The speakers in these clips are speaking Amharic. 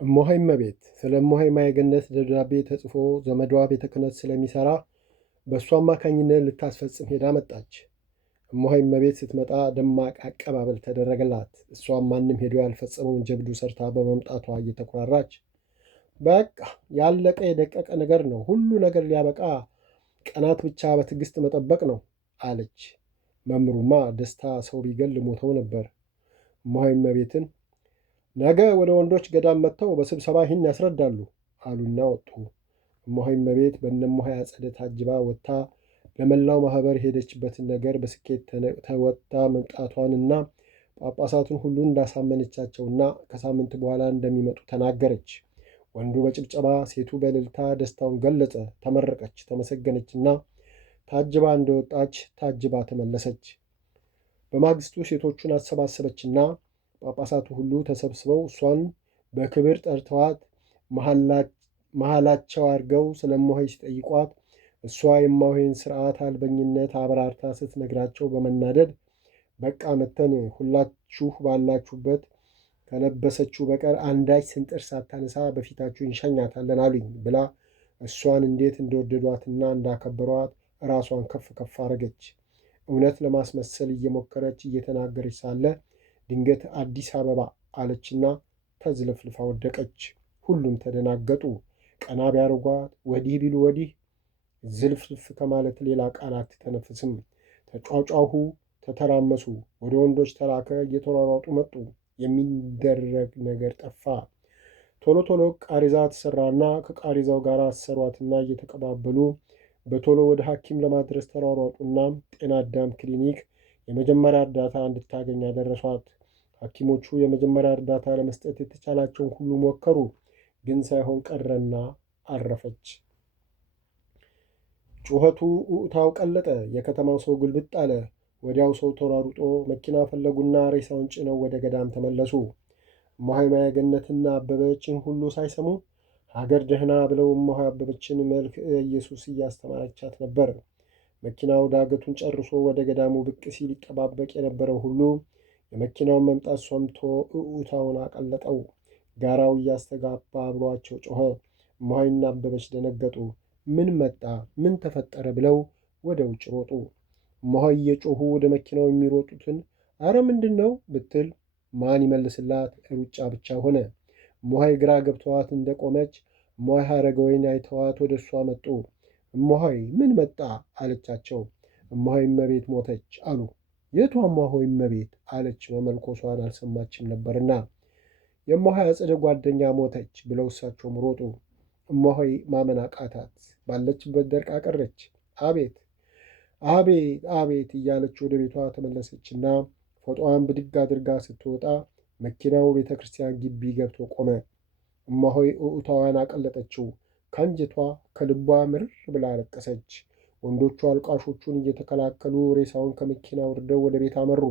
እሞሆይ እመቤት ስለ እሞሆይ ማየገነት ደብዳቤ ተጽፎ ዘመዷ ቤተ ክህነት ስለሚሠራ በእሱ አማካኝነት ልታስፈጽም ሄዳ መጣች። እሞሆይ እመቤት ስትመጣ ደማቅ አቀባበል ተደረገላት። እሷም ማንም ሄዶ ያልፈጸመውን ጀብዱ ሰርታ በመምጣቷ እየተኮራራች በቃ ያለቀ የደቀቀ ነገር ነው፣ ሁሉ ነገር ሊያበቃ ቀናት ብቻ በትዕግስት መጠበቅ ነው አለች። መምህሩማ ደስታ ሰው ቢገል ሞተው ነበር። እሞሆይ እመቤትን ነገ ወደ ወንዶች ገዳም መጥተው በስብሰባ ይህን ያስረዳሉ አሉና ወጡ። እሞሆይ እመቤት በእነ እሞሆይ አጸደ ታጅባ ወጥታ ለመላው ማህበር ሄደችበትን ነገር በስኬት ተወጥታ መምጣቷንና ጳጳሳቱን ሁሉ እንዳሳመነቻቸውና ከሳምንት በኋላ እንደሚመጡ ተናገረች። ወንዱ በጭብጨባ ሴቱ በእልልታ ደስታውን ገለጸ። ተመረቀች፣ ተመሰገነችና ታጅባ እንደወጣች ታጅባ ተመለሰች። በማግስቱ ሴቶቹን አሰባሰበችና ጳጳሳቱ ሁሉ ተሰብስበው እሷን በክብር ጠርተዋት መሃላቸው አድርገው ስለ እሞሆይ ሲጠይቋት እሷ የእሞሆይን ስርዓት አልበኝነት አብራርታ ስትነግራቸው በመናደድ በቃ መተን ሁላችሁ ባላችሁበት ከለበሰችው በቀር አንዳች ስንጥር ሳታነሳ በፊታችሁ እንሸኛታለን አሉኝ ብላ እሷን እንዴት እንደወደዷትና እንዳከበሯት ራሷን ከፍ ከፍ አረገች። እውነት ለማስመሰል እየሞከረች እየተናገረች ሳለ ድንገት አዲስ አበባ አለችና ተዝለፍልፋ ወደቀች። ሁሉም ተደናገጡ። ቀና ቢያርጓት ወዲህ ቢሉ ወዲህ ዝልፍልፍ ከማለት ሌላ ቃል አትተነፍስም። ተጫጫሁ፣ ተተራመሱ። ወደ ወንዶች ተላከ። እየተሯሯጡ መጡ። የሚደረግ ነገር ጠፋ። ቶሎ ቶሎ ቃሪዛ ተሰራና ከቃሪዛው ጋር አሰሯትና እየተቀባበሉ በቶሎ ወደ ሐኪም ለማድረስ ተሯሯጡና ጤና አዳም ክሊኒክ የመጀመሪያ እርዳታ እንድታገኝ ያደረሷት። ሐኪሞቹ የመጀመሪያ እርዳታ ለመስጠት የተቻላቸውን ሁሉ ሞከሩ፣ ግን ሳይሆን ቀረና አረፈች። ጩኸቱ ኡታው ቀለጠ። የከተማው ሰው ግልብጥ አለ። ወዲያው ሰው ተሯሩጦ መኪና ፈለጉና ሬሳውን ጭነው ወደ ገዳም ተመለሱ። እሞሆይ ማየገነትና አበበችን ሁሉ ሳይሰሙ ሀገር ደህና ብለው እሞሆይ አበበችን መልክዕ ኢየሱስ እያስተማረቻት ነበር። መኪናው ዳገቱን ጨርሶ ወደ ገዳሙ ብቅ ሲል ይጠባበቅ የነበረው ሁሉ የመኪናውን መምጣት ሰምቶ እዑታውን አቀለጠው። ጋራው እያስተጋባ ብሏቸው ጮኸ። እሞሆይና አበበች ደነገጡ። ምን መጣ? ምን ተፈጠረ? ብለው ወደ ውጭ ሮጡ። እሞሆይ እየጮሁ ወደ መኪናው የሚሮጡትን አረ ምንድን ነው ብትል ማን ይመልስላት? ሩጫ ብቻ ሆነ። እሞሆይ ግራ ገብተዋት እንደቆመች እሞሆይ ሐረገወይን አይተዋት ወደ እሷ መጡ። እሞሆይ ምን መጣ አለቻቸው። እሞሆይ እመቤት ሞተች አሉ። የቷ እሞሆይ እመቤት አለች። መመልኮሷን አልሰማችም ነበርና። የእሞሆይ አጸደ ጓደኛ ሞተች ብለው እሳቸውም ሮጡ። እሞሆይ ማመን አቃታት። ባለችበት ደርቃ ቀረች። አቤት አቤት አቤት እያለች ወደ ቤቷ ተመለሰችና ፎጣዋን ብድግ አድርጋ ስትወጣ መኪናው ቤተ ክርስቲያን ግቢ ገብቶ ቆመ። እሞሆይ እዑታዋን አቀለጠችው። ከአንጀቷ ከልቧ ምርር ብላ አለቀሰች። ወንዶቹ አልቃሾቹን እየተከላከሉ ሬሳውን ከመኪና ወርደው ወደ ቤት አመሩ።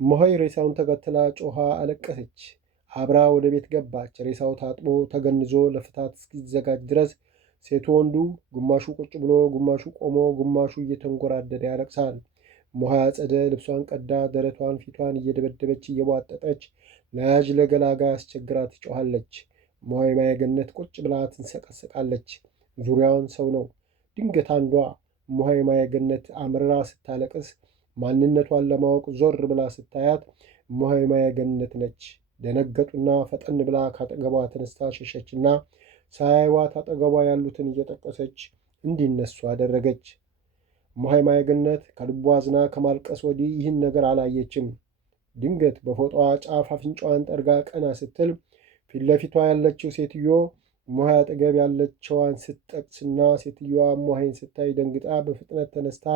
እሞሆይ ሬሳውን ተከትላ ጮኻ አለቀሰች። አብራ ወደ ቤት ገባች። ሬሳው ታጥቦ ተገንዞ ለፍታት እስኪዘጋጅ ድረስ ሴቱ ወንዱ ግማሹ ቁጭ ብሎ፣ ግማሹ ቆሞ፣ ግማሹ እየተንጎራደደ ያለቅሳል። እሞሆይ አጸደ ልብሷን ቀዳ ደረቷን ፊቷን እየደበደበች እየቧጠጠች ለያዥ ለገላጋይ አስቸግራ ትጮኻለች። እሞሆይ ማየገነት ቁጭ ብላ ትንሰቀሰቃለች። ዙሪያውን ሰው ነው። ድንገት አንዷ እሞሆይ ማየገነት አምርራ ስታለቅስ ማንነቷን ለማወቅ ዞር ብላ ስታያት እሞሆይ ማየገነት ነች። ደነገጡና ፈጠን ብላ ካጠገቧ ተነስታ ሸሸችና ሳያዩዋት አጠገቧ ያሉትን እየጠቀሰች እንዲነሱ አደረገች። እሞሆይ ማየገነት ከልቧ አዝና ከማልቀስ ወዲህ ይህን ነገር አላየችም። ድንገት በፎጣዋ ጫፍ አፍንጫዋን ጠርጋ ቀና ስትል ፊት ለፊቷ ያለችው ሴትዮ እሞሆይ አጠገብ ያለችዋን ስትጠቅስና ሴትዮዋ እሞሆይን ስታይ ደንግጣ በፍጥነት ተነስታ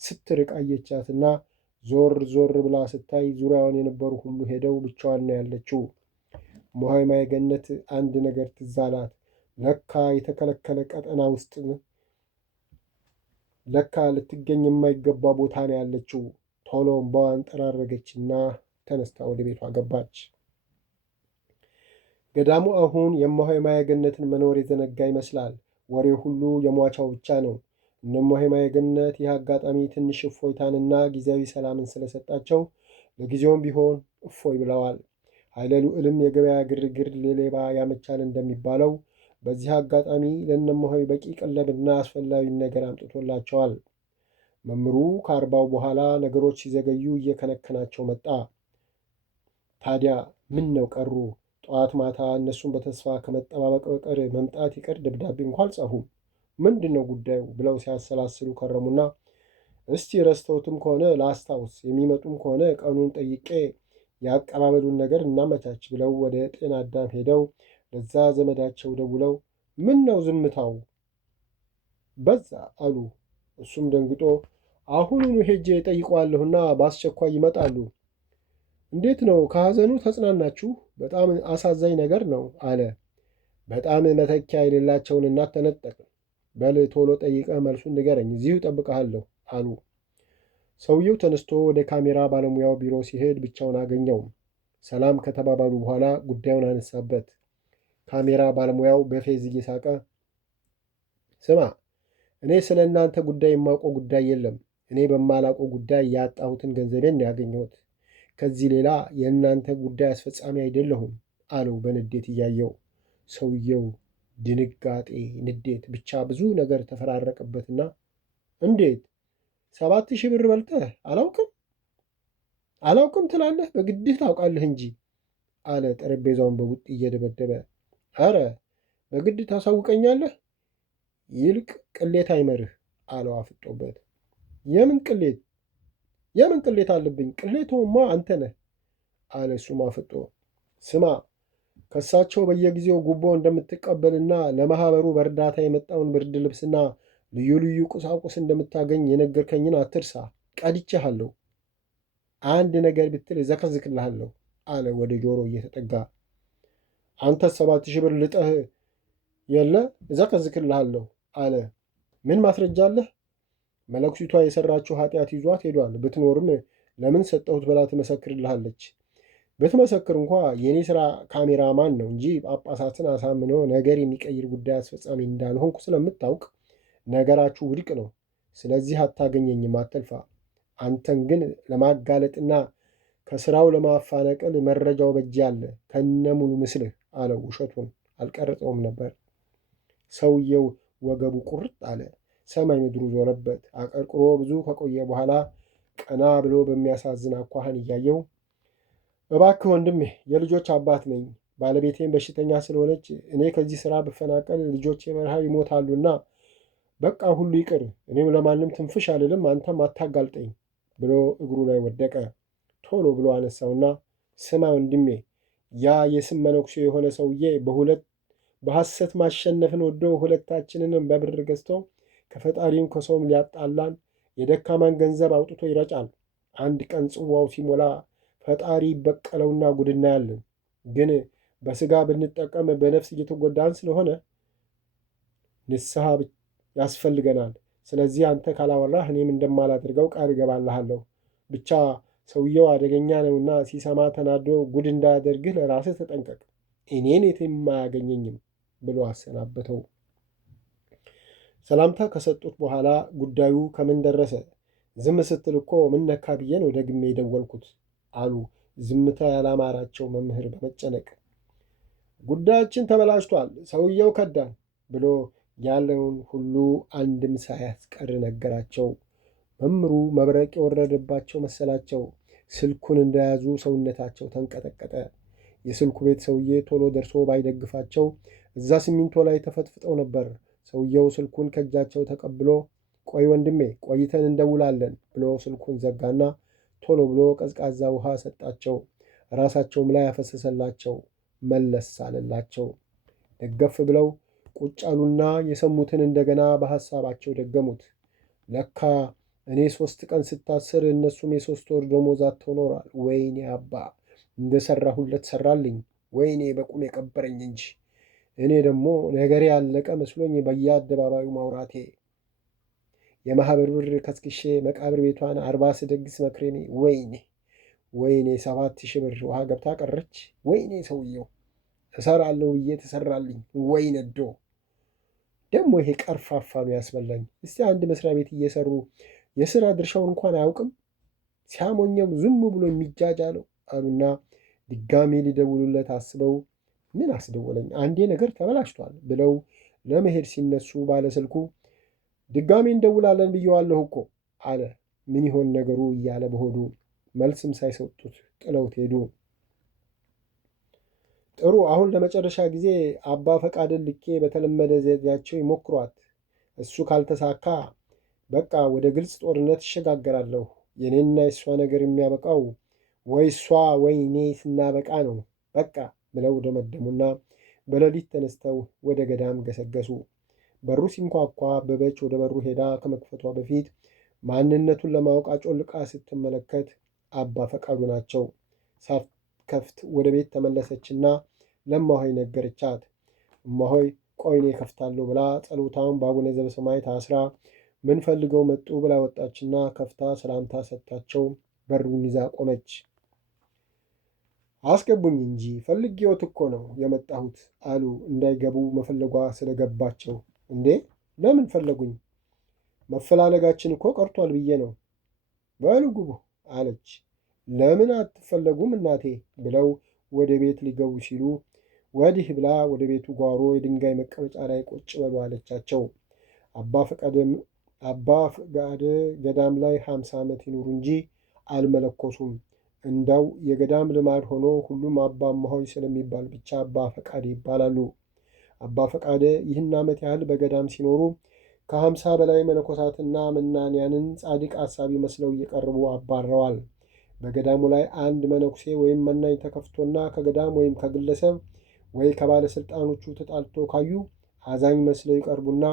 ስትርቅ አየቻትና ዞር ዞር ብላ ስታይ ዙሪያዋን የነበሩ ሁሉ ሄደው ብቻዋን ነው ያለችው። እሞሆይ ማየገነት አንድ ነገር ትዝ አላት። ለካ የተከለከለ ቀጠና ውስጥ ለካ ልትገኝ የማይገባ ቦታ ነው ያለችው። ቶሎ እምባዋን ጠራረገችና ተነስታ ወደ ቤቷ ገባች። ገዳሙ አሁን የእሞሆይ ማየገነትን መኖር የዘነጋ ይመስላል። ወሬው ሁሉ የሟቻው ብቻ ነው። እነ እሞሆይ ማየገነት ይህ አጋጣሚ ትንሽ እፎይታንና ጊዜያዊ ሰላምን ስለሰጣቸው ለጊዜውም ቢሆን እፎይ ብለዋል። ኃይለ ልዑልም የገበያ ግርግር ለሌባ ያመቻል እንደሚባለው በዚህ አጋጣሚ ለእነመሆይ በቂ ቀለብና አስፈላጊውን ነገር አምጥቶላቸዋል። መምህሩ ከ40 በኋላ ነገሮች ሲዘገዩ እየከነከናቸው መጣ። ታዲያ ምን ነው ቀሩ? ጠዋት ማታ እነሱን በተስፋ ከመጠባበቅ በቀር መምጣት ይቀር ደብዳቤ እንኳ አልጻፉም። ምንድን ነው ጉዳዩ ብለው ሲያሰላስሉ ከረሙና እስቲ ረስተውትም ከሆነ ላስታውስ፣ የሚመጡም ከሆነ ቀኑን ጠይቄ የአቀባበሉን ነገር እናመቻች ብለው ወደ ጤና አዳም ሄደው ለዛ ዘመዳቸው ደውለው ምን ነው ዝምታው በዛ አሉ። እሱም ደንግጦ አሁኑኑ ሄጄ ጠይቀዋለሁና በአስቸኳይ ይመጣሉ። እንዴት ነው ከሐዘኑ ተጽናናችሁ? በጣም አሳዛኝ ነገር ነው አለ። በጣም መተኪያ የሌላቸውን እናት ተነጠቅ። በል ቶሎ ጠይቀህ መልሱን ንገረኝ፣ እዚሁ እጠብቅሃለሁ አሉ። ሰውየው ተነስቶ ወደ ካሜራ ባለሙያው ቢሮ ሲሄድ ብቻውን አገኘው። ሰላም ከተባባሉ በኋላ ጉዳዩን አነሳበት። ካሜራ ባለሙያው በፌዝ እየሳቀ ስማ፣ እኔ ስለ እናንተ ጉዳይ የማውቀው ጉዳይ የለም። እኔ በማላውቀው ጉዳይ ያጣሁትን ገንዘቤን ነው ያገኘሁት። ከዚህ ሌላ የእናንተ ጉዳይ አስፈጻሚ አይደለሁም አለው በንዴት እያየው። ሰውየው ድንጋጤ፣ ንዴት፣ ብቻ ብዙ ነገር ተፈራረቀበትና እንዴት 7,000 ብር በልተህ አላውቅም ትላለህ? በግድህ ታውቃለህ እንጂ አለ ጠረጴዛውን በቡጥ እየደበደበ። አረ በግድ ታሳውቀኛለህ? ይልቅ ቅሌት አይመርህ አለው አፍጦበት። የምን ቅሌት አለብኝ? ቅሌቱማ አንተ ነህ አለ እሱም አፍጦ። ስማ፣ ከሳቸው በየጊዜው ጉቦ እንደምትቀበልና ለማህበሩ በእርዳታ የመጣውን ብርድ ልብስና ልዩ ልዩ ቁሳቁስ እንደምታገኝ የነገርከኝን አትርሳ። ቀድቼሃለሁ። አንድ ነገር ብትል እዘከዝክልሃለሁ አለ ወደ ጆሮ እየተጠጋ። አንተ 7,000 ብር ልጠህ የለ እዘከዝክልሃለሁ አለ። ምን ማስረጃ አለህ? መለኩሲቷ የሰራችው ኃጢአት ይዟት ሄዷል። ብትኖርም ለምን ሰጠሁት ብላ ትመሰክርልሃለች። ብትመሰክር እንኳ የእኔ ሥራ ካሜራማን ነው እንጂ ጳጳሳትን አሳምኖ ነገር የሚቀይር ጉዳይ አስፈጻሚ እንዳልሆንኩ ስለምታውቅ ነገራችሁ ውድቅ ነው። ስለዚህ አታገኘኝም፣ አትልፋ። አንተን ግን ለማጋለጥና ከስራው ለማፋነቅል መረጃው በእጅ አለ ከነሙሉ ምስልህ አለው። ውሸቱን አልቀረጸውም ነበር። ሰውየው ወገቡ ቁርጥ አለ። ሰማይ ምድሩ ዞረበት። አቀርቅሮ ብዙ ከቆየ በኋላ ቀና ብሎ በሚያሳዝን አኳኋን እያየው እባክህ ወንድሜ፣ የልጆች አባት ነኝ። ባለቤቴን በሽተኛ ስለሆነች እኔ ከዚህ ስራ ብፈናቀል ልጆቼ በረሃብ ይሞታሉና በቃ ሁሉ ይቅር፣ እኔም ለማንም ትንፍሽ አልልም፣ አንተም አታጋልጠኝ ብሎ እግሩ ላይ ወደቀ። ቶሎ ብሎ አነሳውና ስማ ወንድሜ፣ ያ የስም መነኩሴ የሆነ ሰውዬ በሐሰት ማሸነፍን ወዶ ሁለታችንንም በብር ገዝቶ ከፈጣሪም ከሰውም ሊያጣላን የደካማን ገንዘብ አውጥቶ ይረጫል። አንድ ቀን ጽዋው ሲሞላ ፈጣሪ በቀለውና ጉድ እናያለን። ግን በስጋ ብንጠቀም በነፍስ እየተጎዳን ስለሆነ ንስሐ ያስፈልገናል። ስለዚህ አንተ ካላወራህ እኔም እንደማላደርገው ቃል እገባልሃለሁ። ብቻ ሰውየው አደገኛ ነውና ሲሰማ ተናዶ ጉድ እንዳያደርግህ ለራስህ ተጠንቀቅ፣ እኔን የትም አያገኘኝም ብሎ አሰናበተው። ሰላምታ ከሰጡት በኋላ ጉዳዩ ከምን ደረሰ? ዝም ስትል እኮ ምን ነካ ብዬ ነው ደግሜ የደወልኩት አሉ ዝምታ ያላማራቸው መምህር በመጨነቅ። ጉዳያችን ተበላሽቷል፣ ሰውየው ከዳን ብሎ ያለውን ሁሉ አንድም ሳያስቀር ነገራቸው። መምህሩ መብረቅ የወረደባቸው መሰላቸው። ስልኩን እንደያዙ ሰውነታቸው ተንቀጠቀጠ። የስልኩ ቤት ሰውዬ ቶሎ ደርሶ ባይደግፋቸው እዛ ሲሚንቶ ላይ ተፈጥፍጠው ነበር። ሰውየው ስልኩን ከእጃቸው ተቀብሎ ቆይ ወንድሜ ቆይተን እንደውላለን ብሎ ስልኩን ዘጋና ቶሎ ብሎ ቀዝቃዛ ውሃ ሰጣቸው። ራሳቸውም ላይ ያፈሰሰላቸው። መለስ አለላቸው። ደገፍ ብለው ቁጭ አሉና የሰሙትን እንደገና በሐሳባቸው ደገሙት። ለካ እኔ 3 ቀን ስታስር እነሱም የ3 ወር ደሞዝ አጥተው ኖሯል። ወይኔ አባ እንደሰራሁለት ሰራልኝ፣ ወይኔ በቁም የቀበረኝ እንጂ እኔ ደግሞ ነገሬ ያለቀ መስሎኝ በየአደባባዩ ማውራቴ፣ የማህበር ብር ከስክሼ መቃብር ቤቷን 40 ስደግስ መክሬኔ፣ ወይኔ 7,000 ብር ውሃ ገብታ ቀረች። ወይኔ ሰውየው እሰራለሁ ብዬ ተሰራልኝ። ወይ ነዶ ደግሞ ይሄ ቀርፋፋ ነው ያስበላኝ። እስቲ አንድ መስሪያ ቤት እየሰሩ የሥራ ድርሻውን እንኳን አያውቅም። ሲያሞኘው ዝም ብሎ የሚጃጃለው አሉና ድጋሚ ሊደውሉለት አስበው ምን አስደወለኝ አንዴ ነገር ተበላሽቷል ብለው ለመሄድ ሲነሱ ባለስልኩ ድጋሚ እንደውላለን ብየዋለሁ እኮ አለ። ምን ይሆን ነገሩ እያለ በሆዱ መልስም ሳይሰጡት ጥለውት ሄዱ። ጥሩ፣ አሁን ለመጨረሻ ጊዜ አባ ፈቃድን ልኬ በተለመደ ዘዴያቸው ይሞክሯት። እሱ ካልተሳካ በቃ ወደ ግልጽ ጦርነት ይሸጋገራለሁ። የእኔና የእሷ ነገር የሚያበቃው ወይ እሷ ወይ እኔ ስናበቃ ነው በቃ ብለው ደመደሙና በሌሊት ተነስተው ወደ ገዳም ገሰገሱ። በሩ ሲንኳኳ አበበች ወደ በሩ ሄዳ ከመክፈቷ በፊት ማንነቱን ለማወቅ አጮልቃ ስትመለከት አባ ፈቃዱ ናቸው። ሳትከፍት ወደ ቤት ተመለሰችና ለእማሆይ ነገረቻት። እማሆይ ቆይ እኔ ከፍታለሁ ብላ ጸሎታውን በአቡነ ዘበሰማያት አስራ ምን ፈልገው መጡ ብላ ወጣችና ከፍታ ሰላምታ ሰጥታቸው በሩን ይዛ ቆመች። አስገቡኝ እንጂ ፈልጌዎት እኮ ነው የመጣሁት አሉ እንዳይገቡ መፈለጓ ስለገባቸው። እንዴ ለምን ፈለጉኝ? መፈላለጋችን እኮ ቀርቷል ብዬ ነው። በሉ ግቡ አለች። ለምን አትፈለጉም እናቴ ብለው ወደ ቤት ሊገቡ ሲሉ ወዲህ ብላ ወደ ቤቱ ጓሮ የድንጋይ መቀመጫ ላይ ቁጭ በሉ አለቻቸው። አባ ፈቃደ ገዳም ላይ 50 ዓመት ይኑሩ እንጂ አልመለኮሱም። እንዳው የገዳም ልማድ ሆኖ ሁሉም አባ እማሆይ ስለሚባል ብቻ አባ ፈቃደ ይባላሉ። አባ ፈቃደ ይህን ዓመት ያህል በገዳም ሲኖሩ ከ50 በላይ መነኮሳትና መናንያንን ጻድቅ አሳቢ መስለው እየቀረቡ አባረዋል። በገዳሙ ላይ አንድ መነኩሴ ወይም መናኝ ተከፍቶና ከገዳም ወይም ከግለሰብ ወይ ከባለሥልጣኖቹ ተጣልቶ ካዩ አዛኝ መስለው ይቀርቡና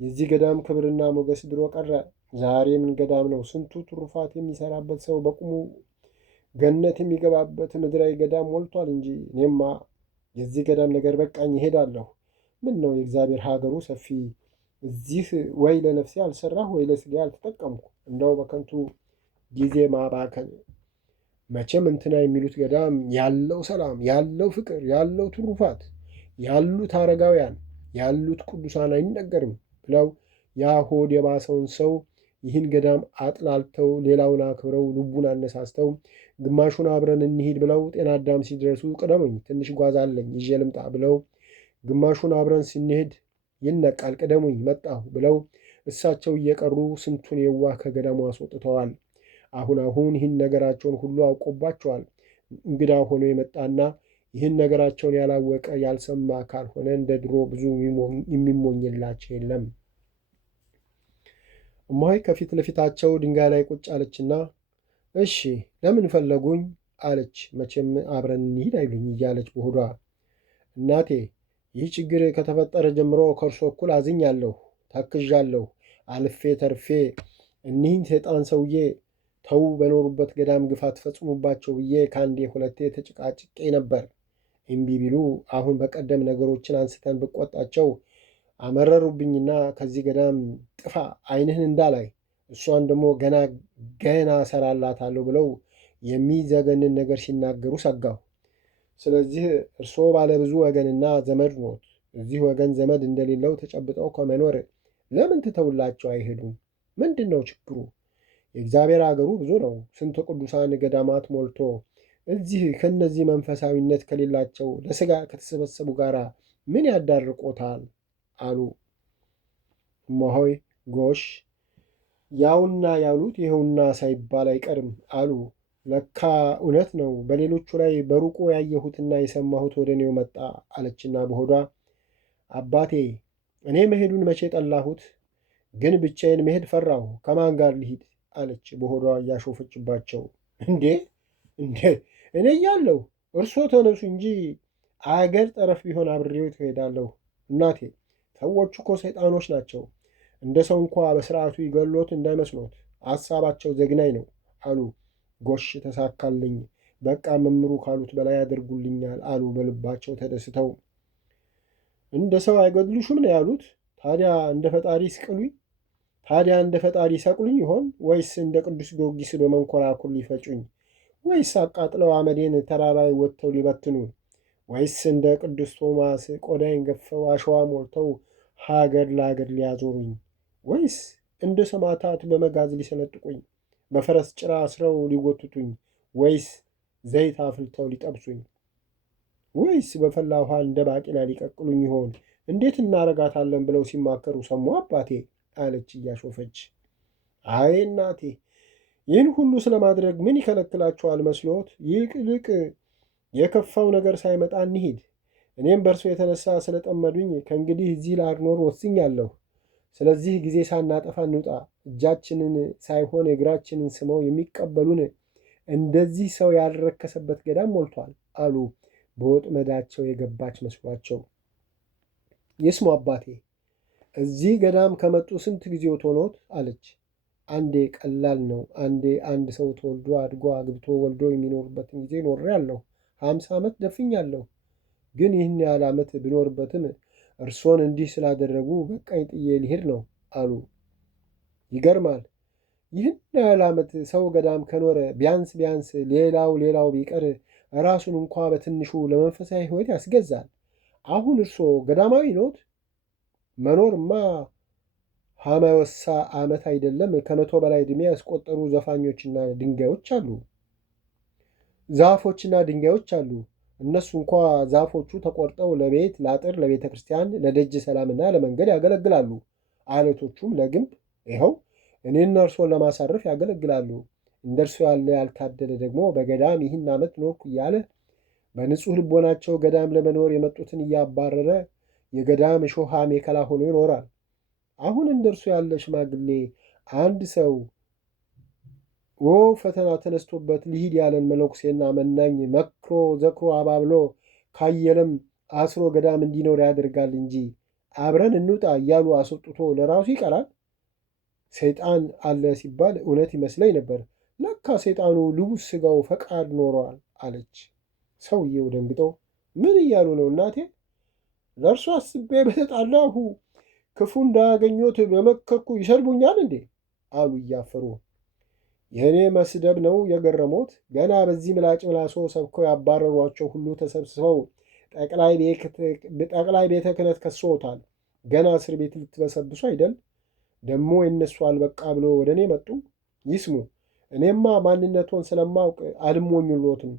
የዚህ ገዳም ክብርና ሞገስ ድሮ ቀረ፣ ዛሬ ምን ገዳም ነው? ስንቱ ትሩፋት የሚሰራበት ሰው በቁሙ ገነት የሚገባበት ምድራዊ ገዳም ሞልቷል እንጂ እኔማ የዚህ ገዳም ነገር በቃኝ፣ ይሄዳለሁ። ምን ነው የእግዚአብሔር ሀገሩ ሰፊ፣ እዚህ ወይ ለነፍሴ አልሰራሁ ወይ ለስጋ አልተጠቀምኩ፣ እንደው በከንቱ ጊዜ ማባከን። መቼም እንትና የሚሉት ገዳም ያለው ሰላም፣ ያለው ፍቅር፣ ያለው ትሩፋት፣ ያሉት አረጋውያን፣ ያሉት ቅዱሳን አይነገርም ብለው ያ ሆድ የባሰውን ሰው ይህን ገዳም አጥላልተው ሌላውን አክብረው ልቡን አነሳስተው ግማሹን አብረን እንሂድ ብለው ጤና አዳም ሲደርሱ ቅደሙኝ ትንሽ ጓዝ አለኝ ይዤ ልምጣ ብለው ግማሹን አብረን ስንሄድ ይነቃል ቅደሙኝ መጣሁ ብለው እሳቸው እየቀሩ ስንቱን የዋህ ከገዳሙ አስወጥተዋል። አሁን ይህን ነገራቸውን ሁሉ አውቆባቸዋል። እንግዳ ሆኖ የመጣና ይህን ነገራቸውን ያላወቀ ያልሰማ ካልሆነ እንደ ድሮ ብዙ የሚሞኝላቸው የለም። እማሆይ ከፊት ለፊታቸው ድንጋይ ላይ ቁጭ አለችና እሺ ለምን ፈለጉኝ አለች። መቼም አብረን እንሂድ አይሉኝ እያለች በሆዷ እናቴ ይህ ችግር ከተፈጠረ ጀምሮ ከእርሶ እኩል አዝኛለሁ፣ ታክዣለሁ። አልፌ ተርፌ እኒህን ሰይጣን ሰውዬ ተው በኖሩበት ገዳም ግፋት ፈጽሙባቸው ብዬ ከአንዴ ሁለቴ ተጨቃጭቄ ነበር። እምቢ ቢሉ አሁን በቀደም ነገሮችን አንስተን ብቆጣቸው አመረሩብኝና ከዚህ ገዳም ጥፋ ዓይንህን እንዳላይ እሷን ደግሞ ገና እሰራላታለሁ ብለው የሚዘገንን ነገር ሲናገሩ ሰጋሁ። ስለዚህ እርስዎ ባለብዙ ወገንና ዘመድ ኖት። እዚህ ወገን ዘመድ እንደሌለው ተጨብጠው ከመኖር ለምን ትተውላቸው አይሄዱም? ምንድን ነው ችግሩ? የእግዚአብሔር አገሩ ብዙ ነው። ስንት ቅዱሳን ገዳማት ሞልቶ እዚህ ከነዚህ መንፈሳዊነት ከሌላቸው ለሥጋ ከተሰበሰቡ ጋር ምን ያዳርቆታል? አሉ እማሆይ ጎሽ ያውና ያሉት ይኸውና ሳይባል አይቀርም አሉ። ለካ እውነት ነው። በሌሎቹ ላይ በሩቁ ያየሁትና የሰማሁት ወደ እኔው መጣ አለችና በሆዷ አባቴ እኔ መሄዱን መቼ ጠላሁት፣ ግን ብቻዬን መሄድ ፈራሁ። ከማን ጋር ልሂድ አለች በሆዷ እያሾፈችባቸው። እንዴ እኔ እያለሁ እርስዎ ተነሱ እንጂ አገር ጠረፍ ቢሆን አብሬው ትሄዳለሁ። እናቴ ሰዎቹ እኮ ሰይጣኖች ናቸው። እንደ ሰው እንኳ በስርዓቱ ይገሎት እንዳይመስሎት፣ ሐሳባቸው ዘግናኝ ነው አሉ። ጎሽ ተሳካልኝ፣ በቃ መምሩ ካሉት በላይ ያደርጉልኛል አሉ በልባቸው ተደስተው። እንደ ሰው አይገድሉሽም ነው ያሉት? ታዲያ እንደ ፈጣሪ ሰቅሉኝ ይሆን? ወይስ እንደ ቅዱስ ጊዮርጊስ በመንኮራኩር ሊፈጩኝ? ወይስ አቃጥለው አመዴን ተራራይ ወጥተው ሊበትኑ? ወይስ እንደ ቅዱስ ቶማስ ቆዳይን ገፈው አሸዋ ሞልተው ሀገር ለሀገር ሊያዞሩኝ? ወይስ እንደ ሰማዕታት በመጋዝ ሊሰነጥቁኝ? በፈረስ ጭራ አስረው ሊጎትቱኝ? ወይስ ዘይት አፍልተው ሊጠብሱኝ ወይስ በፈላ ውሃ እንደ ባቄላ ሊቀቅሉኝ ይሆን? እንዴት እናረጋታለን ብለው ሲማከሩ ሰሙ አባቴ አለች እያሾፈች። አይ እናቴ፣ ይህን ሁሉ ስለማድረግ ምን ይከለክላቸዋል መስሎት? ይልቅ የከፋው ነገር ሳይመጣ እንሂድ። እኔም በእርሶ የተነሳ ስለጠመዱኝ ከእንግዲህ እዚህ ላልኖር ወስኛለሁ። ስለዚህ ጊዜ ሳናጠፋ እንውጣ። እጃችንን ሳይሆን እግራችንን ስመው የሚቀበሉን እንደዚህ ሰው ያልረከሰበት ገዳም ሞልቷል አሉ በወጥመዳቸው የገባች መስሏቸው። ይስሙ አባቴ፣ እዚህ ገዳም ከመጡ ስንት ጊዜዎት ሆኖት? አለች። አንዴ ቀላል ነው። አንዴ አንድ ሰው ተወልዶ አድጎ አግብቶ ወልዶ የሚኖርበትን ጊዜ ኖሬአለሁ። 50 ዓመት ደፍኛለሁ። ግን ይህን ያህል ዓመት ብኖርበትም እርሶን እንዲህ ስላደረጉ በቃኝ ጥዬ ሊሄድ ነው አሉ። ይገርማል። ይህን ያህል ዓመት ሰው ገዳም ከኖረ ቢያንስ ሌላው ቢቀር ራሱን እንኳ በትንሹ ለመንፈሳዊ ሕይወት ያስገዛል። አሁን እርሶ ገዳማዊ ኖት? መኖርማ ሀመወሳ ዓመት አይደለም 100 በላይ ዕድሜ ያስቆጠሩ ዘፋኞችና ድንጋዮች አሉ። ዛፎችና ድንጋዮች አሉ። እነሱ እንኳ ዛፎቹ ተቆርጠው ለቤት፣ ለአጥር፣ ለቤተ ክርስቲያን፣ ለደጅ ሰላምና ለመንገድ ያገለግላሉ። አለቶቹም ለግንብ፣ ይኸው እኔና እርሶን ለማሳረፍ ያገለግላሉ። እንደ እርሶ ያለ ያልታደለ ደግሞ በገዳም ይህን ዓመት ኖርኩ እያለ በንጹሕ ልቦናቸው ገዳም ለመኖር የመጡትን እያባረረ የገዳም እሾህ አሜከላ ሆኖ ይኖራል። አሁን እንደ እርሶ ያለ ሽማግሌ አንድ ሰው ፈተና ተነስቶበት ልሂድ ያለን መነኩሴና መናኝ መክሮ ዘክሮ አባብሎ ካየለም አስሮ ገዳም እንዲኖር ያደርጋል እንጂ አብረን እንውጣ እያሉ አስወጥቶ ለራሱ ይቀራል። ሰይጣን አለ ሲባል እውነት ይመስለኝ ነበር። ለካ ሰይጣኑ ልቡስ ሥጋው ፈቃድ ኖረዋል አለች። ሰውየው ደንግጦ ምን እያሉ ነው እናቴ? ለእርሱ አስቤ በተጣላሁ ክፉ እንዳያገኞት በመከርኩ ይሰድቡኛል እንዴ? አሉ እያፈሩ። የእኔ መስደብ ነው የገረሞት? ገና በዚህ ምላጭ ምላሶ ሰብከው ያባረሯቸው ሁሉ ተሰብስበው ጠቅላይ ቤተ ክህነት ከሶታል። ገና እስር ቤት ልትበሰብሱ አይደል? ደግሞ የነሱ አልበቃ ብሎ ወደ እኔ መጡ። ይስሙ፣ እኔማ ማንነቶን ስለማውቅ አልሞኝሎትም።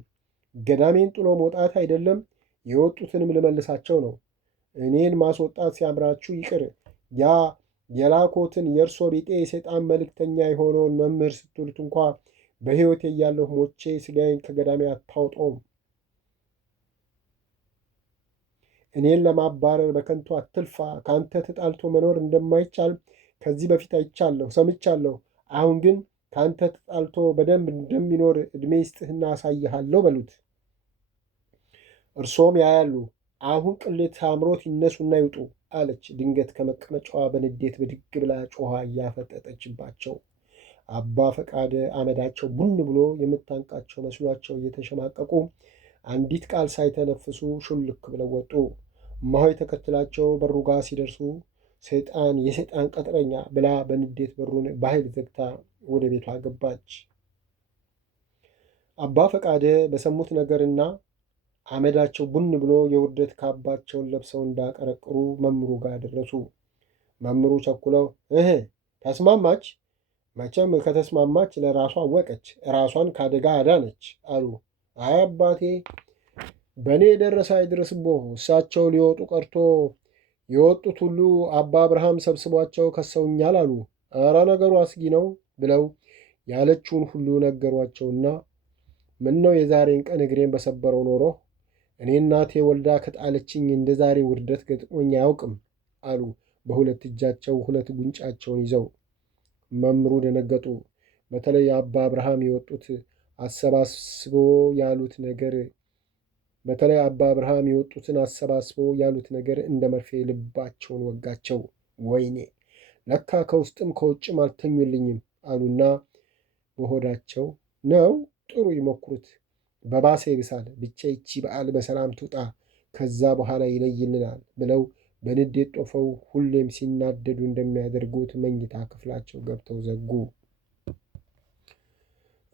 ገዳሜን ጥሎ መውጣት አይደለም የወጡትንም ልመልሳቸው ነው። እኔን ማስወጣት ሲያምራችሁ ይቅር፣ ያ የላኮትን የእርሶ ቢጤ የሰይጣን መልእክተኛ የሆነውን መምህር ስትሉት እንኳ በሕይወቴ እያለሁ ሞቼ ሥጋዬን ከገዳሜ አታውጠውም። እኔን ለማባረር በከንቱ አትልፋ። ከአንተ ተጣልቶ መኖር እንደማይቻል ከዚህ በፊት አይቻለሁ፣ ሰምቻለሁ። አሁን ግን ከአንተ ተጣልቶ በደንብ እንደሚኖር ዕድሜ ይስጥህና አሳይሃለሁ በሉት። እርሶም ያያሉ። አሁን ቅሌት አምሮት ይነሱና ይውጡ አለች ድንገት ከመቀመጫዋ በንዴት ብድግ ብላ ጮኻ እያፈጠጠችባቸው። አባ ፈቃደ አመዳቸው ቡን ብሎ የምታንቃቸው መስሏቸው እየተሸማቀቁ አንዲት ቃል ሳይተነፍሱ ሹልክ ብለው ወጡ። እማሆይ ተከትላቸው በሩ ጋር ሲደርሱ የሰይጣን ቀጥረኛ ብላ በንዴት በሩን በኃይል ዘግታ ወደ ቤቷ ገባች። አባ ፈቃደ በሰሙት ነገርና አመዳቸው ቡን ብሎ የውርደት ካባቸውን ለብሰው እንዳቀረቅሩ መምሩ ጋር ደረሱ። መምሩ ቸኩለው ተስማማች? መቼም ከተስማማች ለራሷ አወቀች፣ ራሷን ከአደጋ አዳነች አሉ። አይ አባቴ፣ በእኔ የደረሰ አይድረስቦ። እሳቸው ሊወጡ ቀርቶ የወጡት ሁሉ አባ አብርሃም ሰብስቧቸው ከሰውኛል አሉ። ኧረ ነገሩ አስጊ ነው ብለው ያለችውን ሁሉ ነገሯቸውና ምነው የዛሬን ቀን እግሬን በሰበረው ኖሮ እኔ እናቴ ወልዳ ከጣለችኝ እንደ ዛሬ ውርደት ገጥሞኝ አያውቅም አሉ በሁለት እጃቸው ሁለት ጉንጫቸውን ይዘው። መምሩ ደነገጡ። በተለይ አባ አብርሃም የወጡትን አሰባስቦ ያሉት ነገር እንደ መርፌ ልባቸውን ወጋቸው። ወይኔ ለካ ከውስጥም ከውጭም አልተኙልኝም አሉና በሆዳቸው ነው ጥሩ ይሞክሩት፣ በባሰ ይብሳል፣ ብቻ ይቺ በዓል በሰላም ትውጣ፣ ከዛ በኋላ ይለይልናል ብለው በንዴት ጦፈው ሁሌም ሲናደዱ እንደሚያደርጉት መኝታ ክፍላቸው ገብተው ዘጉ።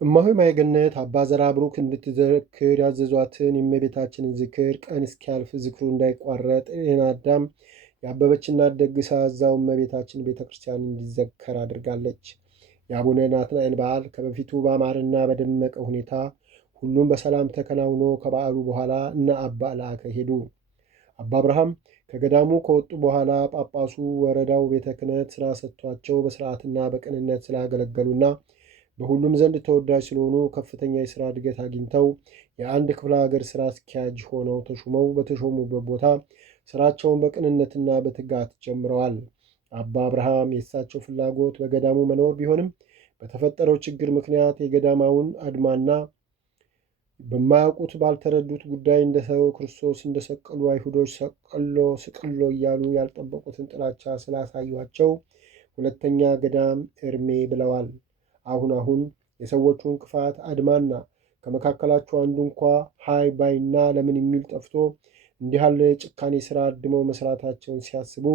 እማሆይ ማየገነት አባ ዘራ ብሩክ እንድትዘክር ያዘዟትን የእመቤታችንን ዝክር ቀን እስኪያልፍ ዝክሩ እንዳይቋረጥ ጤና አዳም የአበበችና ደግሳ እዛው እመቤታችን ቤተ ክርስቲያን እንዲዘከር አድርጋለች። የአቡነ ናትናኤል በዓል ከበፊቱ በአማረና በደመቀ ሁኔታ ሁሉም በሰላም ተከናውኖ ከበዓሉ በኋላ እነ አባ ለአከ ሄዱ። አባ አብርሃም ከገዳሙ ከወጡ በኋላ ጳጳሱ ወረዳው ቤተ ክህነት ስራ ሰጥቷቸው በስርዓትና በቅንነት ስላገለገሉና በሁሉም ዘንድ ተወዳጅ ስለሆኑ ከፍተኛ የስራ እድገት አግኝተው የአንድ ክፍለ ሀገር ስራ አስኪያጅ ሆነው ተሹመው በተሾሙበት ቦታ ስራቸውን በቅንነትና በትጋት ጀምረዋል። አባ አብርሃም የእሳቸው ፍላጎት በገዳሙ መኖር ቢሆንም በተፈጠረው ችግር ምክንያት የገዳማውን አድማና በማያውቁት ባልተረዱት ጉዳይ እንደ ሰው ክርስቶስ እንደሰቀሉ አይሁዶች ሰቀሎ ስቅሎ እያሉ ያልጠበቁትን ጥላቻ ስላሳዩቸው ሁለተኛ ገዳም እርሜ ብለዋል። አሁን የሰዎቹን ክፋት አድማና ከመካከላቸው አንዱ እንኳ ሃይ ባይና ለምን የሚል ጠፍቶ እንዲህ ያለ የጭካኔ ስራ አድመው መስራታቸውን ሲያስቡ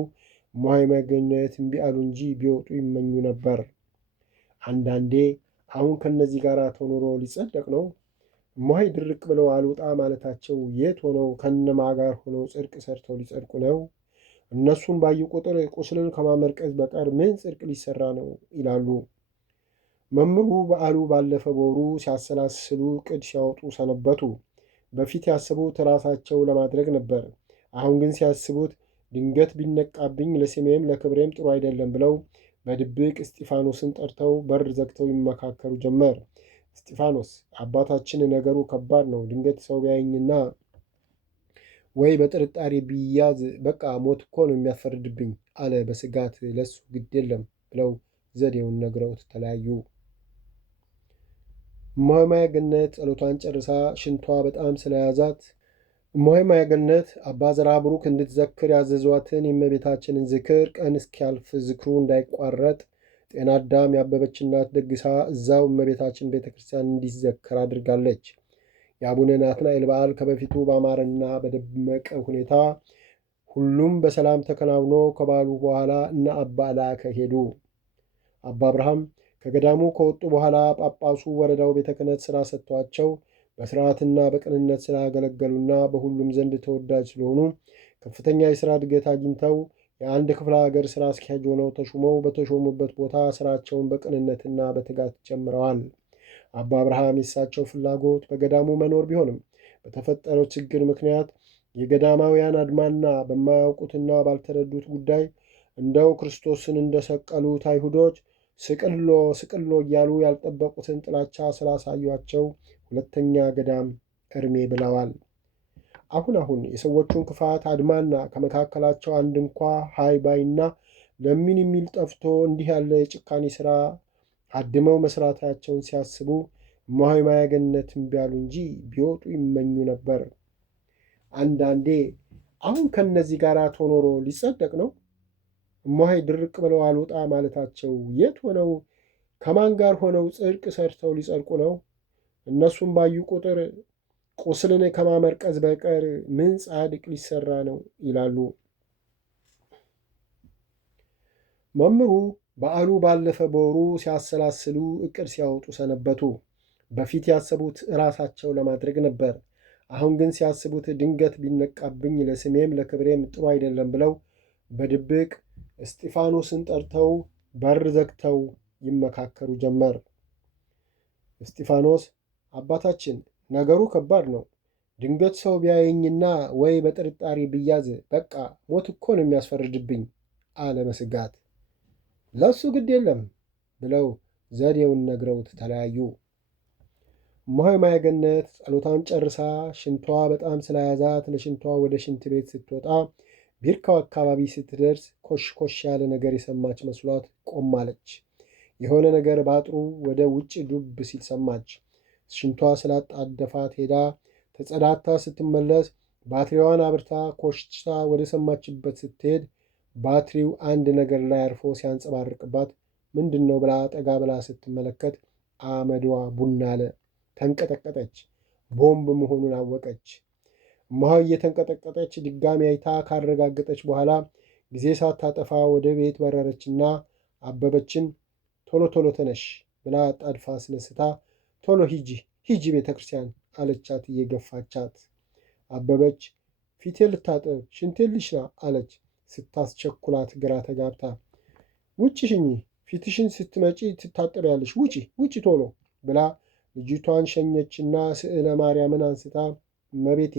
እማሆይ ገነት እምቢ አሉ እንጂ ቢወጡ ይመኙ ነበር። አንዳንዴ አሁን ከነዚህ ጋር ተኖሮ ሊጸደቅ ነው? እማሆይ ድርቅ ብለው አልወጣ ማለታቸው የት ሆነው ከነማ ጋር ሆነው ጽድቅ ሰርተው ሊጸድቁ ነው? እነሱን ባዩ ቁጥር ቁስልን ከማመርቀዝ በቀር ምን ጽድቅ ሊሰራ ነው ይላሉ። መምህሩ በዓሉ ባለፈ በወሩ ሲያሰላስሉ ዕቅድ ሲያወጡ ሰነበቱ። በፊት ያስቡት ራሳቸው ለማድረግ ነበር። አሁን ግን ሲያስቡት ድንገት ቢነቃብኝ ለስሜም ለክብሬም ጥሩ አይደለም ብለው በድብቅ እስጢፋኖስን ጠርተው በር ዘግተው ይመካከሩ ጀመር። እስጢፋኖስ አባታችን፣ ነገሩ ከባድ ነው። ድንገት ሰው ቢያየኝና ወይ በጥርጣሬ ቢያዝ በቃ ሞት እኮ ነው የሚያስፈርድብኝ አለ በስጋት። ለሱ ግድ የለም ብለው ዘዴውን ነግረውት ተለያዩ። እማሆይ ገነት ጸሎቷን ጨርሳ ሽንቷ በጣም ስለያዛት እማሆይ ገነት አባ ዘርዓ ብሩክ እንድትዘክር ያዘዟትን የእመቤታችንን ዝክር ቀን እስኪያልፍ ዝክሩ እንዳይቋረጥ ጤና አዳም ያበበች እናት ደግሳ እዛው እመቤታችን ቤተ ክርስቲያን እንዲዘከር አድርጋለች። የአቡነ ናትናኤል በዓል ከበፊቱ በአማረና በደመቀ ሁኔታ ሁሉም በሰላም ተከናውኖ ከበዓሉ በኋላ እነ አባ ለአከ ሄዱ። አባ አብርሃም ከገዳሙ ከወጡ በኋላ ጳጳሱ ወረዳው ቤተ ክህነት ስራ ሰጥቷቸው በስርዓትና በቅንነት ስላገለገሉና በሁሉም ዘንድ ተወዳጅ ስለሆኑ ከፍተኛ የስራ እድገት አግኝተው የአንድ ክፍለ ሀገር ስራ አስኪያጅ ሆነው ተሹመው በተሾሙበት ቦታ ስራቸውን በቅንነትና በትጋት ጀምረዋል። አባ አብርሃም የእሳቸው ፍላጎት በገዳሙ መኖር ቢሆንም በተፈጠረው ችግር ምክንያት የገዳማውያን አድማና በማያውቁትና ባልተረዱት ጉዳይ እንደው ክርስቶስን እንደሰቀሉት አይሁዶች ስቅሎ ስቅሎ እያሉ ያልጠበቁትን ጥላቻ ስላሳዩቸው ሁለተኛ ገዳም እርሜ ብለዋል። አሁን የሰዎቹን ክፋት አድማና ከመካከላቸው አንድ እንኳ ሃይ ባይና ለምን የሚል ጠፍቶ እንዲህ ያለ የጭካኔ ስራ አድመው መስራታቸውን ሲያስቡ እማሆይ ገነት እምቢ አሉ እንጂ ቢወጡ ይመኙ ነበር። አንዳንዴ አሁን ከነዚህ ጋር ተኖሮ ሊጸደቅ ነው? እማሆይ ድርቅ ብለው አልወጣ ማለታቸው የት ሆነው ከማን ጋር ሆነው ጽድቅ ሰርተው ሊጸድቁ ነው? እነሱም ባዩ ቁጥር ቁስልን ከማመርቀዝ በቀር ምን ጻድቅ ሊሰራ ነው ይላሉ። መምህሩ በዓሉ ባለፈ በወሩ ሲያሰላስሉ ዕቅድ ሲያወጡ ሰነበቱ። በፊት ያሰቡት ራሳቸው ለማድረግ ነበር። አሁን ግን ሲያስቡት ድንገት ቢነቃብኝ ለስሜም ለክብሬም ጥሩ አይደለም ብለው በድብቅ እስጢፋኖስን ጠርተው በር ዘግተው ይመካከሩ ጀመር። እስጢፋኖስ አባታችን፣ ነገሩ ከባድ ነው። ድንገት ሰው ቢያየኝና ወይ በጥርጣሬ ብያዝ በቃ ሞት እኮ ነው የሚያስፈርድብኝ አለ በስጋት። ለሱ ግድ የለም ብለው ዘዴውን ነግረውት ተለያዩ። እማሆይ ገነት ጸሎታን ጨርሳ ሽንቷ በጣም ስለያዛት ለሽንቷ ወደ ሽንት ቤት ስትወጣ ቢርካው አካባቢ ስትደርስ ኮሽ ኮሽ ያለ ነገር የሰማች መስሏት ቆማለች። የሆነ ነገር ባጥሩ ወደ ውጭ ዱብ ሲል ሰማች። ሽንቷ ስላጣደፋት ሄዳ ተጸዳታ ስትመለስ ባትሪዋን አብርታ ኮሽታ ወደ ሰማችበት ስትሄድ ባትሪው አንድ ነገር ላይ አርፎ ሲያንጸባርቅባት ምንድን ነው ብላ ጠጋ ብላ ስትመለከት አመዷ ቡና አለ። ተንቀጠቀጠች። ቦምብ መሆኑን አወቀች። እማሆይ እየተንቀጠቀጠች ድጋሚ አይታ ካረጋገጠች በኋላ ጊዜ ሳታጠፋ ወደ ቤት በረረችና አበበችን ቶሎ ቶሎ ተነሽ ብላ ጣድፋ አስነስታ ቶሎ ሂጂ ቤተ ክርስቲያን አለቻት እየገፋቻት። አበበች ፊቴን ልታጠብ ሽንቴን ልሽና አለች ስታስቸኩላት ግራ ተጋብታ። ውጭ ሽኚ፣ ፊትሽን ስትመጪ ትታጠቢያለሽ፣ ውጪ ቶሎ ብላ ልጅቷን ሸኘችና ስዕለ ማርያምን አንስታ እመቤቴ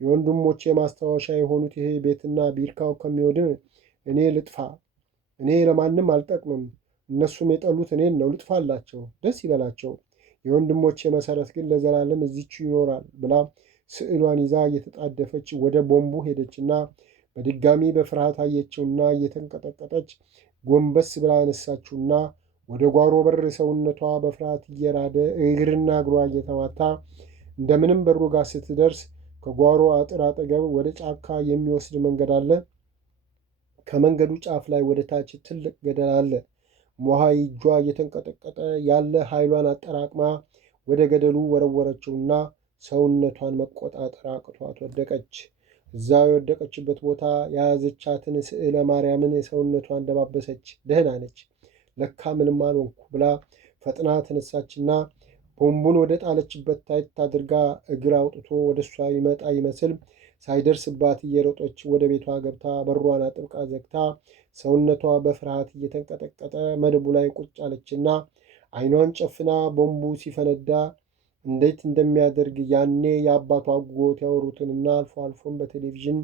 የወንድሞቼ ማስታወሻ የሆኑት ይሄ ቤትና ቢርካው ከሚወድም እኔ ልጥፋ፣ እኔ ለማንም አልጠቅምም፣ እነሱም የጠሉት እኔን ነው፣ ልጥፋላቸው፣ ደስ ይበላቸው፣ የወንድሞቼ መሰረት ግን ለዘላለም እዚቹ ይኖራል ብላ ስዕሏን ይዛ እየተጣደፈች ወደ ቦምቡ ሄደችና በድጋሚ በፍርሃት አየችውና እየተንቀጠቀጠች ጎንበስ ብላ አነሳችውና ወደ ጓሮ በር ሰውነቷ በፍርሃት እየራደ እግርና እግሯ እየተማታ እንደምንም በሩ ጋር ስትደርስ ከጓሮ አጥር አጠገብ ወደ ጫካ የሚወስድ መንገድ አለ። ከመንገዱ ጫፍ ላይ ወደ ታች ትልቅ ገደል አለ። ሞሃይ እጇ እየተንቀጠቀጠ ያለ ኃይሏን አጠራቅማ ወደ ገደሉ ወረወረችውና ሰውነቷን መቆጣጠር አቅቷት ወደቀች። እዛ የወደቀችበት ቦታ የያዘቻትን ስዕለ ማርያምን ሰውነቷን ደባበሰች። ደህና ነች፣ ለካ ምንም አልሆንኩ ብላ ፈጥና ተነሳችና ቦምቡን ወደ ጣለችበት ታይት አድርጋ እግር አውጥቶ ወደ እሷ ይመጣ ይመስል ሳይደርስባት እየሮጠች ወደ ቤቷ ገብታ በሯን አጥብቃ ዘግታ ሰውነቷ በፍርሃት እየተንቀጠቀጠ መደቡ ላይ ቁጭ አለችና ዓይኗን ጨፍና ቦምቡ ሲፈነዳ እንዴት እንደሚያደርግ ያኔ የአባቷ አጎት ያወሩትንና አልፎ አልፎም በቴሌቪዥን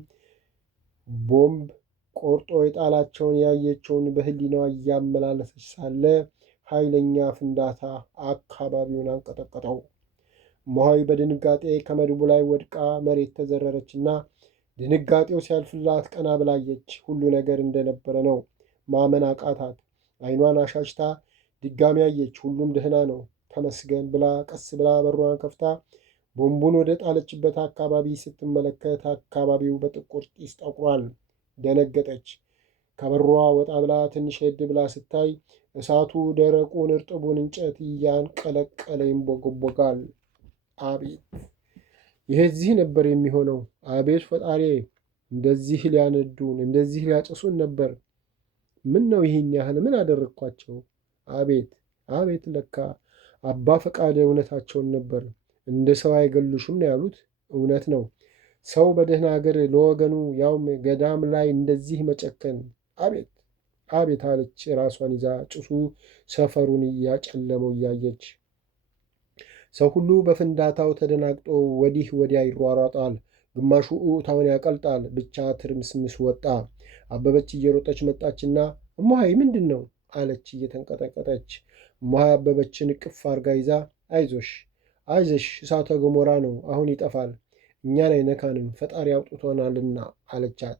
ቦምብ ቆርጦ የጣላቸውን ያየችውን በህሊናዋ እያመላለሰች ሳለ ኃይለኛ ፍንዳታ አካባቢውን አንቀጠቀጠው። ሞሃይ በድንጋጤ ከመድቡ ላይ ወድቃ መሬት ተዘረረችና ድንጋጤው ሲያልፍላት ቀና ብላየች። ሁሉ ነገር እንደነበረ ነው። ማመን አቃታት። ዓይኗን አሻሽታ ድጋሚ አየች። ሁሉም ደህና ነው ተመስገን ብላ ቀስ ብላ በሯን ከፍታ ቦምቡን ወደ ጣለችበት አካባቢ ስትመለከት አካባቢው በጥቁር ጢስ ጠቁሯል። ደነገጠች። ከበሯ ወጣ ብላ ትንሽ ሄድ ብላ ስታይ እሳቱ ደረቁን እርጥቡን እንጨት እያንቀለቀለ ይንቦገቦጋል። አቤት ይሄዚህ ነበር የሚሆነው። አቤት ፈጣሪ፣ እንደዚህ ሊያነዱን እንደዚህ ሊያጭሱን ነበር። ምን ነው ይህን ያህል ምን አደረግኳቸው? አቤት አቤት፣ ለካ አባ ፈቃደ እውነታቸውን ነበር። እንደ ሰው አይገሉሽም ነው ያሉት። እውነት ነው። ሰው በደህና ሀገር ለወገኑ ያውም ገዳም ላይ እንደዚህ መጨከን! አቤት አቤት አለች ራሷን ይዛ ጭሱ ሰፈሩን እያጨለመው እያየች። ሰው ሁሉ በፍንዳታው ተደናግጦ ወዲህ ወዲያ ይሯሯጣል። ግማሹ እውታውን ያቀልጣል። ብቻ ትርምስምስ ወጣ። አበበች እየሮጠች መጣችና እማሆይ ምንድን ነው አለች እየተንቀጠቀጠች። እማሆይ አበበችን እቅፍ አርጋ ይዛ አይዞሽ አይዞሽ፣ እሳተ ገሞራ ነው፣ አሁን ይጠፋል፣ እኛን አይነካንም፣ ፈጣሪ አውጥቶናልና አለቻት።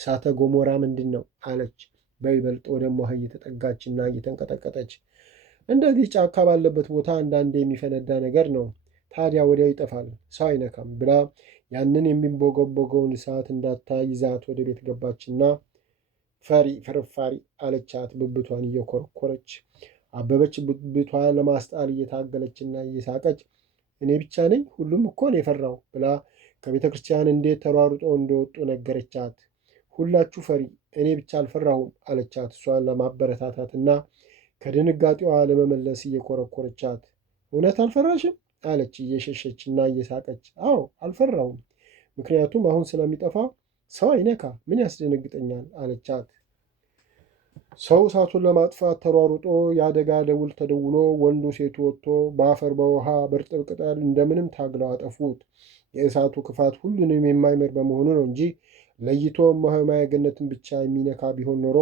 እሳተ ገሞራ ምንድን ነው አለች በይበልጥ ወደ እማሆይ እየተጠጋችና እየተንቀጠቀጠች። እንደዚህ ጫካ ባለበት ቦታ አንዳንዴ የሚፈነዳ ነገር ነው፣ ታዲያ ወዲያው ይጠፋል፣ ሰው አይነካም ብላ ያንን የሚንቦገቦገውን እሳት እንዳታይ ይዛት ወደ ቤት ገባችና ፈሪ ፍርፋሪ አለቻት ብብቷን እየኮረኮረች። አበበች ብብቷን ለማስጣል እየታገለችና እየሳቀች እኔ ብቻ ነኝ ሁሉም እኮ ነው የፈራው ብላ ከቤተ ክርስቲያን እንዴት ተሯሩጠው እንደወጡ ነገረቻት። ሁላችሁ ፈሪ፣ እኔ ብቻ አልፈራሁም አለቻት እሷን ለማበረታታትና ከድንጋጤዋ ለመመለስ እየኮረኮረቻት። እውነት አልፈራሽም አለች እየሸሸችና እየሳቀች። አዎ አልፈራሁም፣ ምክንያቱም አሁን ስለሚጠፋ ሰው አይነካ፣ ምን ያስደነግጠኛል አለቻት። ሰው እሳቱን ለማጥፋት ተሯሩጦ የአደጋ ደውል ተደውሎ ወንዱ ሴቱ ወጥቶ በአፈር በውሃ በእርጥብ ቅጠል እንደምንም ታግለው አጠፉት። የእሳቱ ክፋት ሁሉንም የማይመር በመሆኑ ነው እንጂ ለይቶ እማሆይ ገነትን ብቻ የሚነካ ቢሆን ኖሮ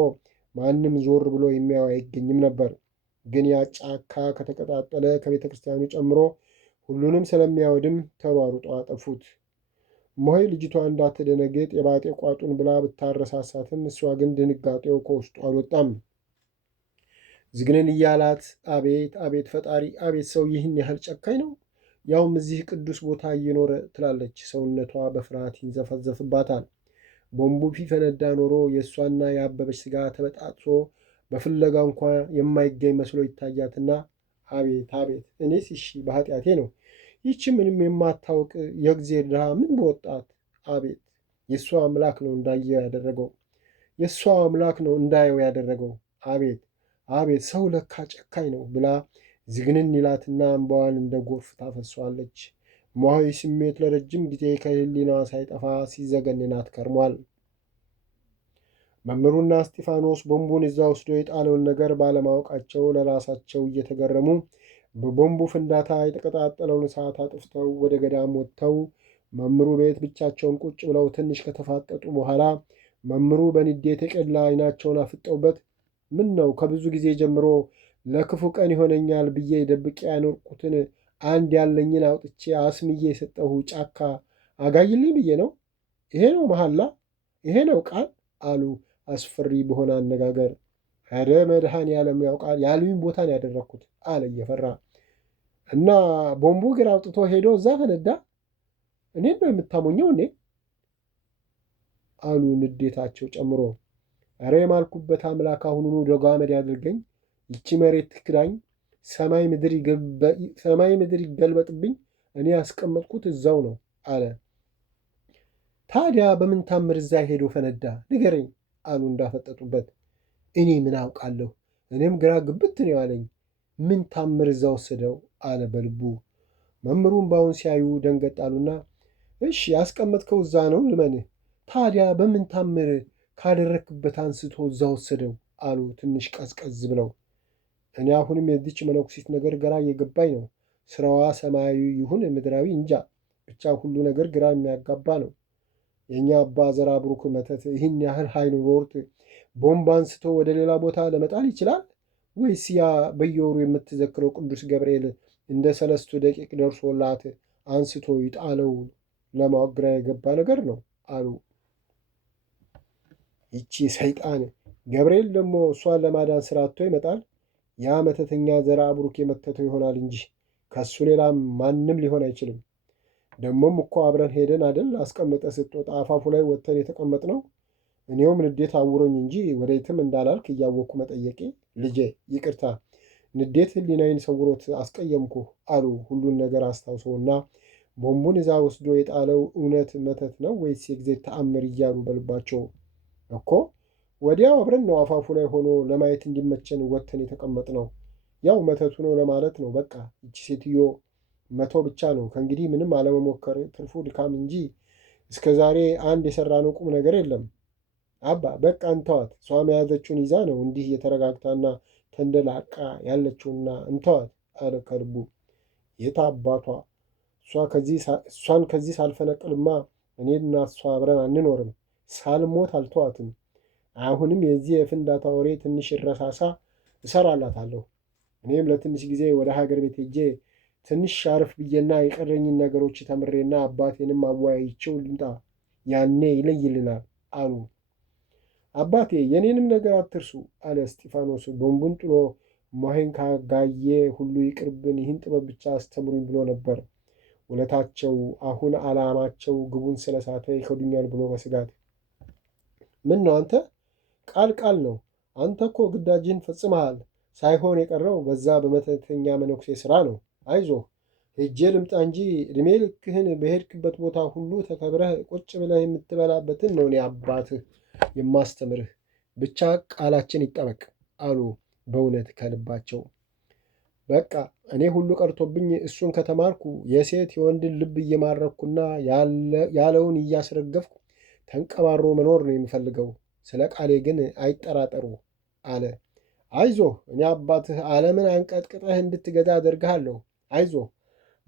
ማንም ዞር ብሎ የሚያው አይገኝም ነበር። ግን ያ ጫካ ከተቀጣጠለ ከቤተ ክርስቲያኑ ጨምሮ ሁሉንም ስለሚያወድም ተሯሩጦ አጠፉት። እማሆይ ልጅቷ እንዳትደነግጥ የባጤ ቋጡን ብላ ብታረሳሳትም እሷ ግን ድንጋጤው ከውስጡ አልወጣም። ዝግንን እያላት አቤት አቤት ፈጣሪ፣ አቤት ሰው ይህን ያህል ጨካኝ ነው፣ ያውም እዚህ ቅዱስ ቦታ እየኖረ ትላለች። ሰውነቷ በፍርሃት ይንዘፈዘፍባታል። ቦምቡ ቢፈነዳ ኖሮ የእሷና የአበበች ስጋ ተበጣጥሶ በፍለጋ እንኳ የማይገኝ መስሎ ይታያትና አቤት አቤት፣ እኔስ እሺ በኃጢአቴ ነው፣ ይቺ ምንም የማታውቅ የእግዜር ድሃ ምን በወጣት። አቤት የእሷ አምላክ ነው እንዳየው ያደረገው፣ የእሷ አምላክ ነው እንዳየው ያደረገው። አቤት አቤት ሰው ለካ ጨካኝ ነው ብላ ዝግንን ይላትና እንባዋን እንደ ጎርፍ ታፈሷለች። እማሆይ ስሜት ለረጅም ጊዜ ከህሊናዋ ሳይጠፋ ሲዘገንናት ከርሟል። መምህሩና እስጢፋኖስ ቦምቡን እዛ ወስዶ የጣለውን ነገር ባለማወቃቸው ለራሳቸው እየተገረሙ በቦምቡ ፍንዳታ የተቀጣጠለውን እሳት አጥፍተው ወደ ገዳም ወጥተው መምህሩ ቤት ብቻቸውን ቁጭ ብለው ትንሽ ከተፋጠጡ በኋላ መምህሩ በንዴት የቀላ ዓይናቸውን አፍጠውበት ምን ነው ከብዙ ጊዜ ጀምሮ ለክፉ ቀን ይሆነኛል ብዬ ደብቄ ያኖርኩትን አንድ ያለኝን አውጥቼ አስምዬ የሰጠሁ ጫካ አጋይልኝ ብዬ ነው? ይሄ ነው መሐላ? ይሄ ነው ቃል? አሉ አስፈሪ በሆነ አነጋገር። ኧረ መድኃኔዓለም ያውቃል ያሉኝ ቦታን ያደረግኩት አለ እየፈራ። እና ቦምቡ ግር አውጥቶ ሄዶ እዛ ፈነዳ? እኔን ነው የምታሞኘው እኔ? አሉ ንዴታቸው ጨምሮ። ኧረ የማልኩበት አምላክ አሁኑኑ ደጓ አመድ ያድርገኝ፣ ይቺ መሬት ትክዳኝ፣ ሰማይ ምድር ይገልበጥብኝ፣ እኔ ያስቀመጥኩት እዛው ነው አለ። ታዲያ በምን ታምር እዛ ሄዶ ፈነዳ ንገረኝ አሉ እንዳፈጠጡበት። እኔ ምን አውቃለሁ፣ እኔም ግራ ግብት ነው ያለኝ። ምን ታምር እዛ ወሰደው አለ በልቡ። መምህሩን ባውን ሲያዩ ደንገጥ አሉና እሺ ያስቀመጥከው እዛ ነው ልመንህ፣ ታዲያ በምን ታምር ካደረክበት አንስቶ እዛ ወሰደው አሉ ትንሽ ቀዝቀዝ ብለው። እኔ አሁንም የዚች መነኩሲት ነገር ግራ እየገባኝ ነው። ስራዋ ሰማያዊ ይሁን ምድራዊ እንጃ፣ ብቻ ሁሉ ነገር ግራ የሚያጋባ ነው። የእኛ አባ ዘራ ብሩክ መተት ይህን ያህል ኃይል ኖሮት ቦምብ አንስቶ ወደ ሌላ ቦታ ለመጣል ይችላል ወይስ ያ በየወሩ የምትዘክረው ቅዱስ ገብርኤል እንደ 3 ደቂቅ ደርሶላት አንስቶ ይጣለው ለማወቅ ግራ የገባ ነገር ነው አሉ። ይቺ ሰይጣን ገብርኤል ደግሞ እሷን ለማዳን ስራ አጥቶ ይመጣል። ያ መተተኛ ዘራ ብሩክ የመተተው ይሆናል እንጂ ከሱ ሌላም ማንም ሊሆን አይችልም። ደግሞም እኮ አብረን ሄደን አደል አስቀምጠ ስትወጣ አፋፉ ላይ ወጥተን የተቀመጥ ነው። እኔውም ንዴት አውሮኝ እንጂ ወደየትም እንዳላልክ እያወቅኩ መጠየቄ። ልጄ ይቅርታ፣ ንዴት ሕሊናዬን ሰውሮት አስቀየምኩ አሉ ሁሉን ነገር አስታውሰውና ቦምቡን እዛ ወስዶ የጣለው እውነት መተት ነው ወይስ የጊዜ ተአምር እያሉ በልባቸው እኮ ወዲያው አብረን ነው አፋፉ ላይ ሆኖ ለማየት እንዲመቸን ወጥተን የተቀመጥ ነው። ያው መተቱ ነው ለማለት ነው። በቃ ይቺ ሴትዮ መቶ ብቻ ነው። ከእንግዲህ ምንም አለመሞከር ትርፉ ድካም እንጂ እስከ ዛሬ አንድ የሰራነው ቁም ነገር የለም። አባ በቃ እንተዋት። እሷ መያዘችውን ይዛ ነው እንዲህ የተረጋግታና ተንደላቃ ያለችውና እንተዋት አለ ከልቡ። የት አባቷ እሷን ከዚህ ሳልፈነቅልማ እኔና እሷ አብረን አንኖርም። ሳልሞት አልተዋትም። አሁንም የዚህ የፍንዳታ ወሬ ትንሽ ይረሳሳ እሰራላታለሁ። እኔም ለትንሽ ጊዜ ወደ ሀገር ቤት ሄጄ ትንሽ አረፍ ብዬና የቀረኝን ነገሮች ተምሬና አባቴንም አወያይቼው ልምጣ። ያኔ ይለይልናል አሉ። አባቴ የኔንም ነገር አትርሱ አለ እስጢፋኖስ። ቦምቡን ጥሎ ሞሄን ካጋየ ሁሉ ይቅርብን፣ ይህን ጥበብ ብቻ አስተምሩኝ ብሎ ነበር። ውለታቸው አሁን ዓላማቸው ግቡን ስለሳተ ይከዱኛል ብሎ በስጋት ምን ነው አንተ ቃል ነው። አንተ እኮ ግዳጅህን ፈጽመሃል። ሳይሆን የቀረው በዛ በመተተኛ መነኩሴ ስራ ነው። አይዞህ ሄጄ ልምጣ እንጂ ዕድሜ ልክህን በሄድክበት ቦታ ሁሉ ተከብረህ ቁጭ ብለህ የምትበላበትን ነው እኔ አባትህ የማስተምርህ። ብቻ ቃላችን ይጠበቅ አሉ በእውነት ከልባቸው። በቃ እኔ ሁሉ ቀርቶብኝ እሱን ከተማርኩ የሴት የወንድን ልብ እየማረኩና ያለውን እያስረገፍኩ ተንቀባሮ መኖር ነው የምፈልገው። ስለ ቃሌ ግን አይጠራጠሩ አለ። አይዞህ እኔ አባትህ ዓለምን አንቀጥቅጠህ እንድትገዛ አደርግሃለሁ። አይዞህ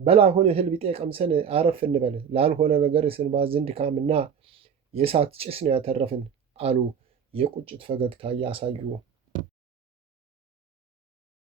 በል አሁን እህል ቢጤ ቀምሰን አረፍ እንበል። ላልሆነ ነገር ስንባዝን ድካምና የእሳት ጭስ ነው ያተረፍን አሉ የቁጭት ፈገግታ እያሳዩ።